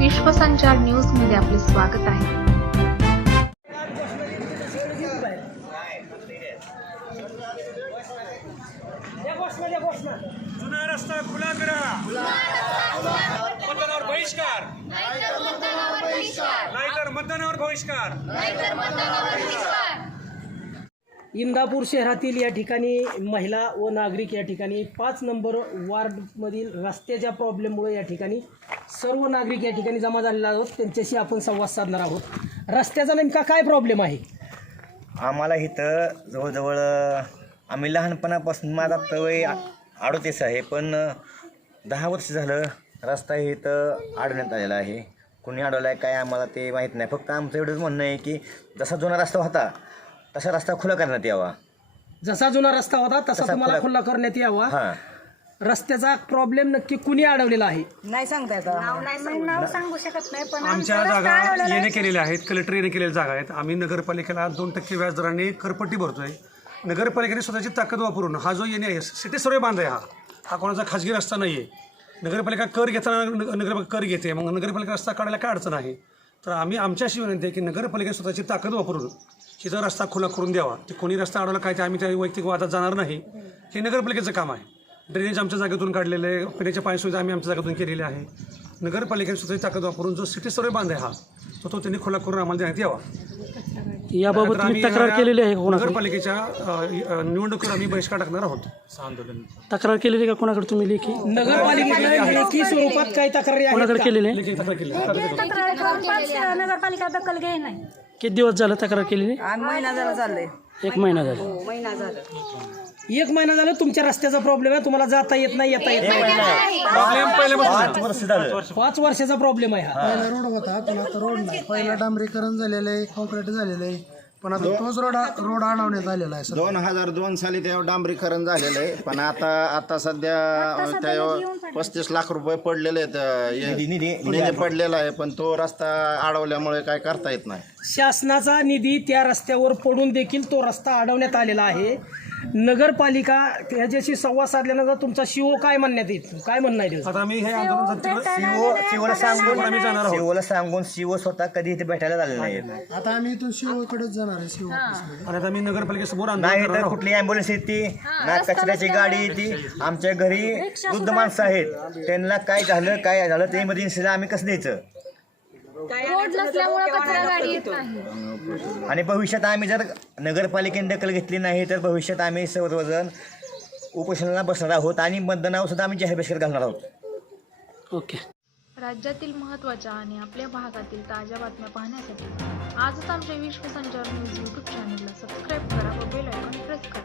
विश्वसंचार न्यूजमध्ये आपले स्वागत आहे. जुना रस्ता खुला करा. मतदानावर बहिष्कार. नाहीतर मतदानावर बहिष्कार. इंदापूर शहरातील या ठिकाणी महिला व नागरिक या ठिकाणी पाच नंबर वार्डमधील रस्त्याच्या प्रॉब्लेममुळे या ठिकाणी सर्व नागरिक या ठिकाणी जमा झालेला आहोत. त्यांच्याशी आपण संवाद साधणार आहोत. रस्त्याचा नेमका काय प्रॉब्लेम आहे? आम्हाला इथं जवळजवळ आम्ही लहानपणापासून माझा तवय अडोतीस आहे पण दहा वर्ष झालं रस्ता हे इथं अडवण्यात आलेला आहे. कुणी अडवला आहे काय आम्हाला ते माहीत नाही. फक्त आमचं एवढंच म्हणणं आहे की जसा जुना रस्ता होता तसा रस्ता खुला करण्यात यावा. जसा जुना रस्ता होता तसा तसा तुम्हाला खुला- खुला करण्यात यावा. हां. रस्त्याचा प्रॉब्लेम नक्की कुणी अडवलेला आहे? नाही सांगता येत. नाव सांगू. शकत नाही पण आमच्या जागा येणे केलेल्या आहेत कलेक्टर येणे केलेल्या जागा आहेत. आम्ही नगरपालिकेला दोन टक्के व्याजदराने करपट्टी भरतोय. नगरपालिकेने स्वतःची ताकद वापरून हा जो येणे आहे सिटी सर्वे बांध आहे हा. हा कोणाचा खाजगी रस्ता नाही आहे नगरपालिका कर घेताना नग- नगरपालिका कर घेते मग नगरपालिका रस्ता काढायला काय अडचण आहे? तर आम्ही आमच्याशी विनंती आहे की नगरपालिकेने स्वतःची ताकद वापरून तिथं रस्ता खुला करून द्यावा. ते कोणी रस्ता अडवला काय ते आम्ही त्या वैयक्तिक वादात जाणार नाही. हे नगरपालिकेचं काम आहे. ड्रेनेज आमच्या जागेतून काढलेलं आहे. पिण्याच्या पाणी आम्ही आमच्या जागेतून केलेली आहे. नगरपालिकेने स्वतःची ताकद वापरून जो सिटी सर्वे बांध आहे हा तो तो त्यांनी खुला करून आम्हाला देण्यात यावा. याबाबत तुम्ही आम्ही तक्रार केलेली आहे का कोणाकडे नगरपालिकेच्या अ, अ, निवडणुकीवर आम्ही बहिष्कार टाकणार आहोत. आंदोलन तक्रार केलेली का कोणाकडे तुम्ही लेखी? नगरपालिकेकडे लेखी स्वरूपात काही तक्रारी आहेत कोणाकडे का? केलेली आहे? लेखी तक्रार केली तक्रार केली. तक्रार करून पाच नगरपालिका दखल घे नाही. किती दिवस झालं तक्रार केलेली? आणि महिना झाला चाललंय एक महिना झाला. महिना झाला. एक महिना झाला तुमच्या रस्त्याचा प्रॉब्लेम आहे तुम्हाला जाता येत नाही येता येत नाही. प्रॉब्लेम पहिल्यापासून पाच वर्ष झालं. पाच वर्षाचा प्रॉब्लेम आहे हा. पहिला रोड होता पण आता रोड नाही. पहिला डांबरीकरण झालेलं आहे कॉन्क्रीट झालेलं आहे. पण आता तोच रोड रोड आणवण्यात आलेला आहे सर दोन हजार दोन साली त्यावर डांबरीकरण झालेलं आहे पण आता आता सध्या त्यावर पस्तीस लाख रुपये पडलेले आहेत अं, हे निधी- निधी पडलेला आहे पण तो रस्ता अडवल्यामुळे काय करता येत नाही. शासनाचा निधी त्या रस्त्यावर पडून देखील तो रस्ता अडवण्यात आलेला आहे. नगरपालिका याच्याशी संवाद साधल्यानंतर तुमचा शिओ काय म्हणण्यात येत काय म्हणणं आहे त्याचं? आता आम्ही हे आंदोलन जर तिकडं- शिव शिवला सांगून आम्ही जाणार आहोत. शिवला सांगून शिव स्वतः कधी इथे भेटायला झालेलं नाही आता आम्ही इथून शिवकडेच जाणार आहे शिव ऑफिसमध्ये आणि आता आम्ही नगरपालिकेसमोर आंदोलन नाही करणार तर आहोत. कुठली ॲम्ब्युलन्स येते? ना कचऱ्याची गाडी येते. आमच्या घरी वृद्ध माणसं आहेत. त्यांना काय झालं काय झालं ते इमर्जन्सीला आम्ही कसं द्यायचं रोड नसल्यामुळे कचरा गाडी येत नाही. आणि भविष्यात आम्ही जर नगरपालिकेने दखल घेतली नाही तर भविष्यात आम्ही सर्वजण उपोषणाला बसणार आहोत आणि मतदानावर सुद्धा आम्ही जाहीर बहिष्कार घालणार आहोत. ओके. राज्यातील महत्त्वाच्या आणि आपल्या भागातील ताज्या बातम्या पाहण्यासाठी आजच आमच्या विश्वसंचार न्यूज यूट्यूब चॅनलला सबस्क्राईब करा व बेल आयकॉन प्रेस करा.